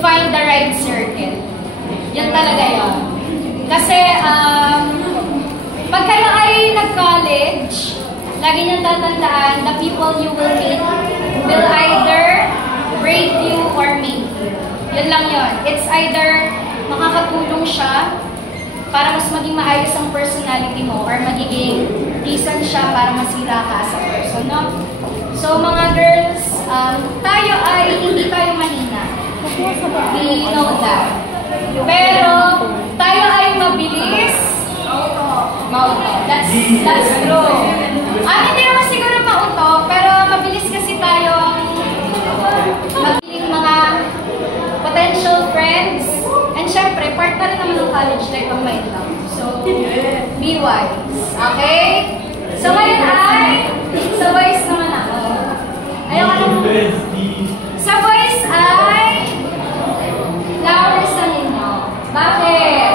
find the right circle. Yan talaga yun. Kasi, pag kayo ay nag-college, lagi niyong tatandaan, the people you will meet will either break you or make you. Yun lang yun. It's either makakatulong siya para mas maging maayos ang personality mo or magiging reason siya para masira ka sa person, no? So, mga girls, tayo ay hindi tayo mahina. We know that. Pero, tayo ay mabilis. Mauto. That's true. Hindi naman siguro mauto, pero mabilis kasi tayong magiging mga potential friends. And syempre, part na rin naman ng college life ang may lang. So, be wise. Okay? So, ngayon ay, sa boys naman ako. Ayaw ka naman. Sa boys ay, flowers sa ninyo. Bakit?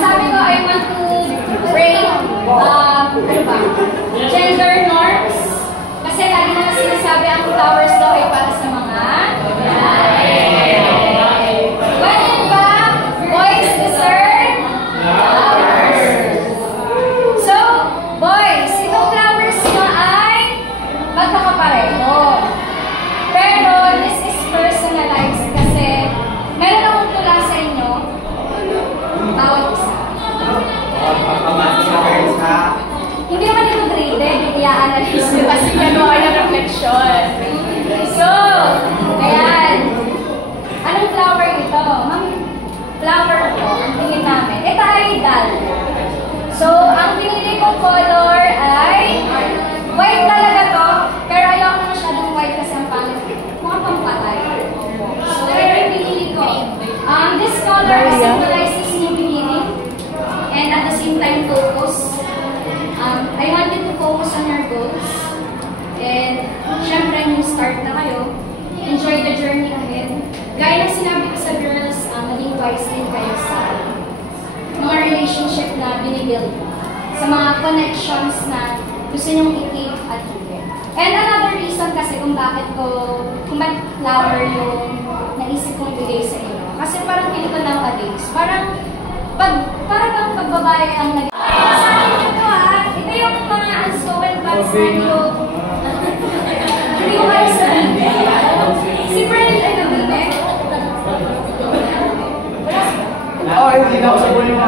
Sabi ko, I want to break gender norms. Kasi lagi naman sinasabi ang flowers daw ay para sa mga when in fact, boys deserve flowers. So, boys, itong flowers nyo ay magkakapareho. Pero, this is personalized kasi meron akong tula sa inyo bawat isa. Hindi naman ito graded, i-analyze nyo kasi gano'n ay reflection. So, ayan. Anong flower ito? Flower ko, ang tingin namin. Ito ay dahlia. So, ang pinili kong color ay white talaga to, pero ayaw ko na masyadong white kasi ang pangit. Mukhang pampatay. So, ito yung pinili ko. This color symbolizes new beginning and at the same time focus. I wanted to focus on your goals. And, syempre, new start na kayo. Enjoy the journey ahead. Gaya ng sinabi ko sa girls, maging wise din kayo sa mga relationship na binibuild. Sa mga connections na gusto nyong i-keep at i-keep. And another reason kasi kung bakit flower yung naisip kong bigay sa inyo. Kasi parang pinito nowadays, parang bang pagbabae ang nag- Sa akin ito ito yung mga unspoken thoughts na hindi ko kayo sabihin. Si Fred ay nabibig. Hindi na ako sa buhay mo.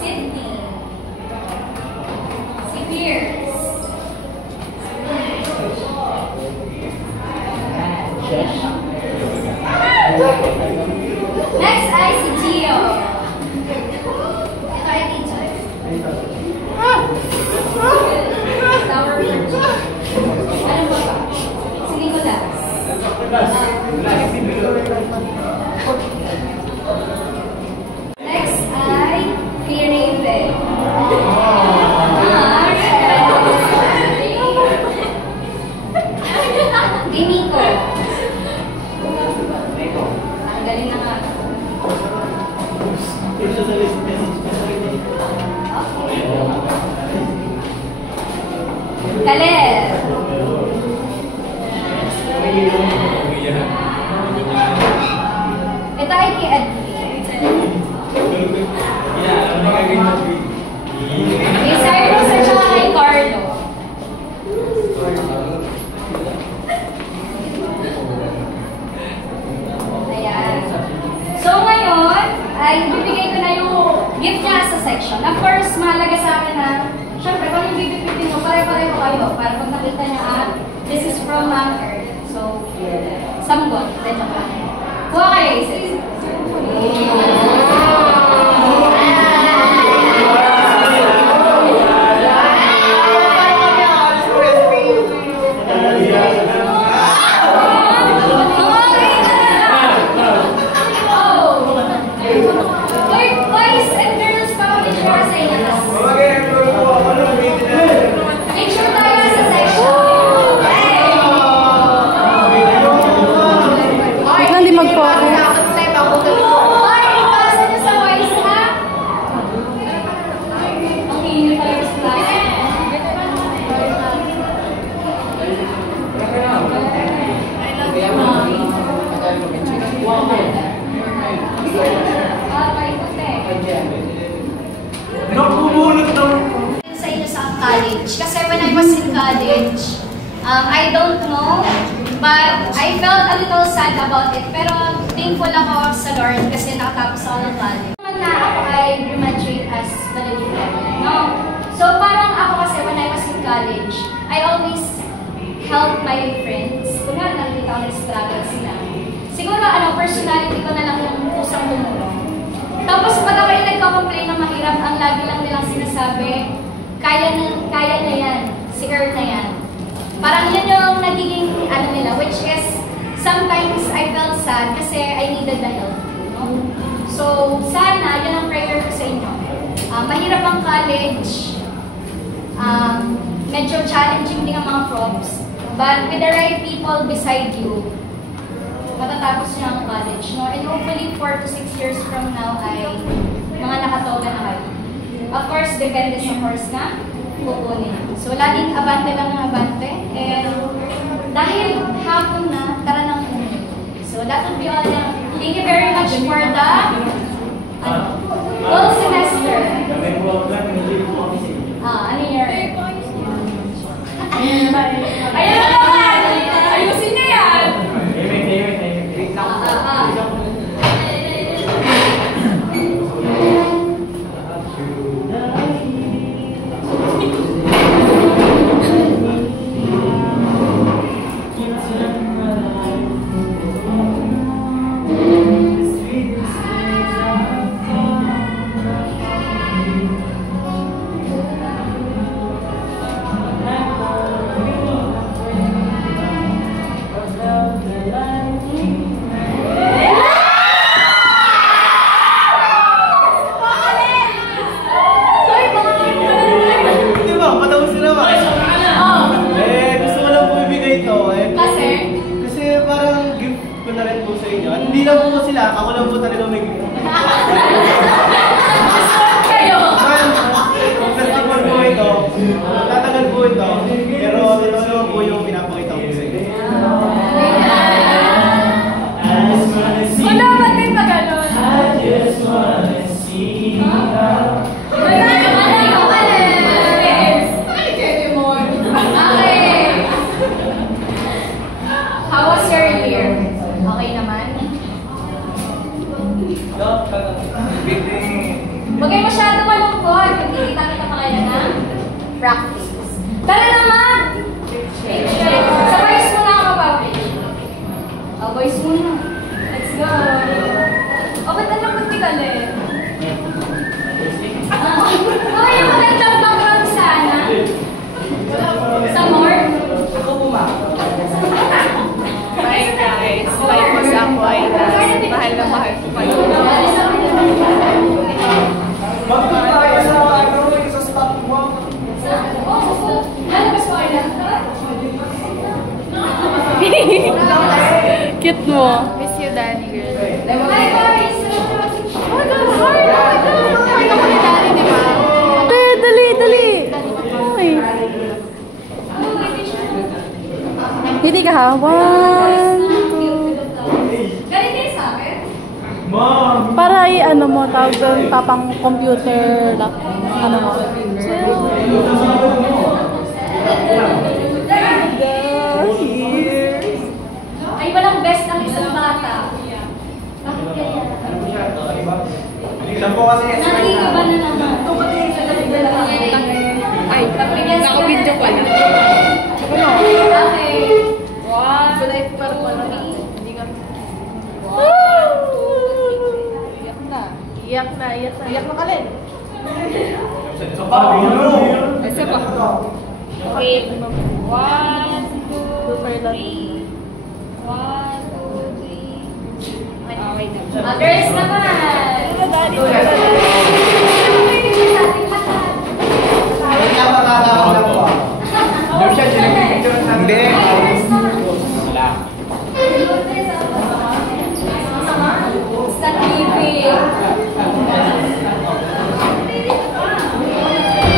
Sydney. Si Pierce. Next ay si Gio. Ito ay teacher. Flower virgin. Ano ba ba? Si Nicolas. Next ay Clear Raven. Nico. Ang galing na nga. Kaler. Ito ay kay Adley. Kay Cyrus at saka kay Carlo. Ayan. So ngayon, ay bibigay ko na yung gift niya sa section. Of course, mahalaga sa akin na, syempre, kung yung bibigay nyo, pare-pareho kayo. Para pag nakita niya, this is from Mount Earth. So, samgot. Medyo ka. Kuha kayo, isa. Boys and girls, pakapicture sa inyo. Picture tayo sa section. Hindi mag-focus. I don't know, but I felt a little sad about it. Pero thankful ako sa Lord kasi nakatapos ako ng college. Na ako ay graduate as valedictorian, no? So parang ako kasi when I was in college, I always help my friends. Kung nga nakikita ko nag-struggle sila. Siguro personality ko na lang yung kusang tumulong. Tapos pag ako yung nagko-complain ng mahirap, ang lagi lang nilang sinasabi, kaya na yan, si Earth na yan. Parang yun yung nagiging nila, which is, sometimes I felt sad kasi I needed the help. No? So, sana, yun ang prayer ko sa inyo. Mahirap ang college, medyo challenging din ang mga props, but with the right people beside you, matatapos niyo ang college. No? And hopefully, 4 to 6 years from now ay mga nakatoga na kayo. Of course, depende sa course na kukunin. So, laging abante lang ng abante. And dahil hapon na, tara nang umuwi. So, that would be all. Thank you very much for the whole semester. Ano year? Ayun na naman! Ayusin niya yan! Hindi lang po sila, ako lang po talaga may gift. Kayo! Festival po ito, tatagal po ito, pero ito naman po yung pinapakita ko sa inyo. Wala ba din na gano'n? I just wanna see how was your year? Okay naman? Huwag kayo masyado malungkot. Magkikita-kita pa kayo ng practice. Tara naman! Sa boys muna ako mag-publish. Boys muna. Let's go! Ba't ang lambot ni Galit? Okay, magandang background sana. Sa more? Ako po ma. Hi guys, like mo sa ako ay mahal na mahal ko pa yun. Magpunta tayo sa sa stop mo. Lalabas ko kayo Cute mo. Miss you, Daddy girl. Hi guys! Oh my God, hi! Hi ako ni Daddy, di ba? Dali! Ay. Hindi ka ha? 1, 2. Galing kayo sa akin? Mom! Para ano mo, tawag doon, papang computer, ano mo. Ay, walang best ang isang bata. Bakit kaya? Lang po kasi Nakikiba na naman. Ay, naka-video ko lang. Okay. Wow! Kulay parang wala na. Hindi ka. Iyak na kalin. sa pabilo. Isa pa. Okay. 1, 2, 3. 1, 2, 3. Okay na. Girls naman. Hindi. Sa TV.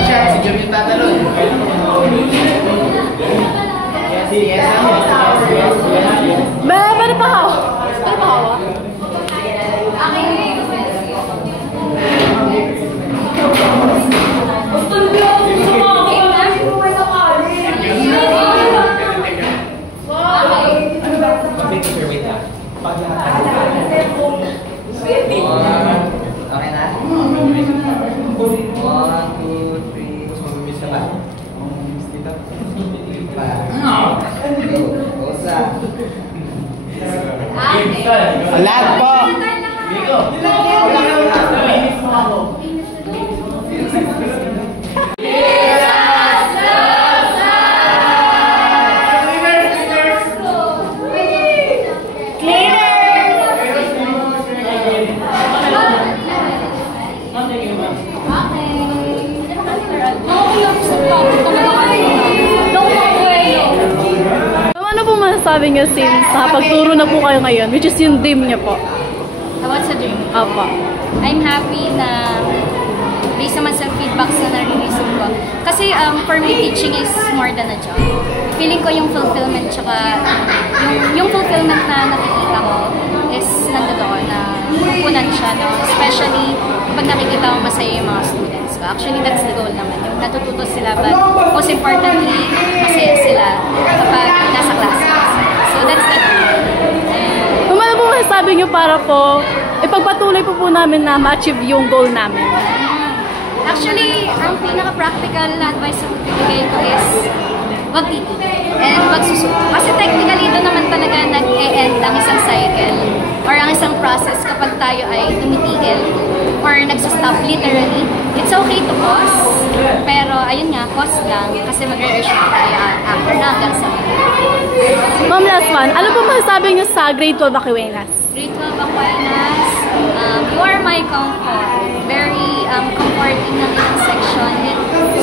Si Jom yung tatalon. Yes. Paano pa hawak? Lahat po. Ano po masasabi niyo since pagturo na po kayo ngayon, which is yung dream niyo po? What's the dream? Apa. I'm happy na based naman sa feedbacks na nare-receive ko. Kasi for me, teaching is more than a job. Feeling ko yung fulfillment tsaka yung fulfillment na nakikita ko is nandoon na pupunan siya, no? Especially pag nakikita ko masaya yung mga students ko. Actually, that's the goal naman. Yung natututo sila, but most importantly, masaya sila kapag nasa class. So that's the goal. Kung ano po masasabi niyo para po, ipagpatuloy po namin na ma-achieve yung goal namin. Actually, ang pinaka-practical na advice na bibigay ko is wag titigil and magsusuko. Kasi technically, ito naman talaga nag-e-end ang isang cycle or ang isang process kapag tayo ay tumitigil or nagsustop literally. It's okay to pause, pero ayun nga, pause lang kasi mag-re-resume tayo after na hanggang sa Ma'am, last one. Ano po masasabi niyo sa grade 12 Aquinas? Grade 12 Aquinas, you are my comfort. Very comforting ng ilang section.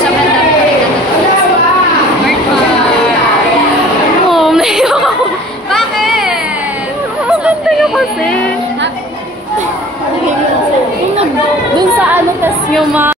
Sobrang dami ko rin natutunan. Oh, naiyak ako. Bakit? Maganda niyo kasi. Dun sa ano, tas yung